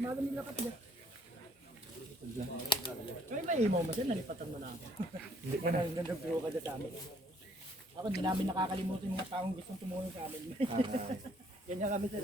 Malam nila ka dyan. Kaya may imo mo dyan, nalipatan mo na ako. Hindi ka na nag-grow ka dyan sa amin. Ako, hindi namin nakakalimutan yung mga taong gustong tumulong sa amin. Ganyan kami sir.